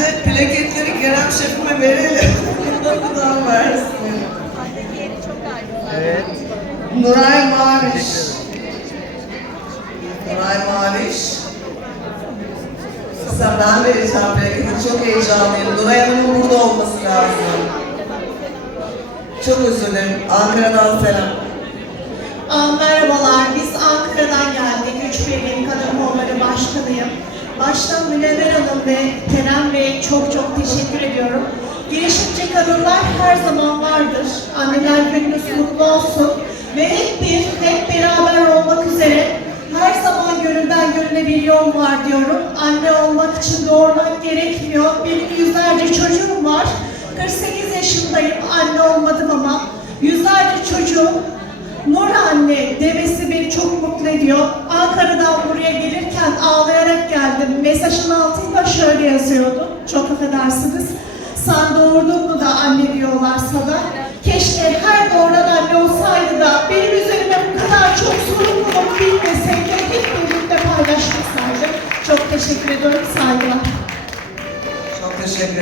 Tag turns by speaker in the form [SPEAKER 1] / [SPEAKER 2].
[SPEAKER 1] Bence plaketleri Kerem Şef'ime verelim. Buradan versin.
[SPEAKER 2] Evet.
[SPEAKER 1] Nuray Maviş. Nuray Maviş. Sen ben vereceğim plaketi. Çok heyecanlıyım. Nuray Hanım'ın burada olması lazım. Çok özür dilerim. Ankara'dan selam.
[SPEAKER 3] Aa, merhabalar, biz Ankara'dan geldik. Güç Birliği Kadın Kolları Başkanıyım. Başta Münevver Hanım ve Kerem Bey'e çok çok teşekkür ediyorum. Girişimci kadınlar her zaman vardır. Anneler gününüz mutlu olsun. Ve hep bir, hep beraber olmak üzere her zaman gönülden gönüle bir yol var diyorum. Anne olmak için doğurmak gerekmiyor. Benim yüzlerce çocuğum var. 48 yaşındayım, anne olmadım ama yüzlerce çocuğum Nur anne demesi beni çok mutlu ediyor. Ağlayarak geldim. Mesajın altında şöyle yazıyordu. Çok affedersiniz. Sen doğurdun mu da anne diyorlar sana. Keşke her doğuran anne olsaydı da benim üzerime bu kadar çok sorumluluğumu bilmeseydi. Hep birlikte paylaşmasaydı. Çok teşekkür ediyorum. Saygılar.
[SPEAKER 1] Çok teşekkür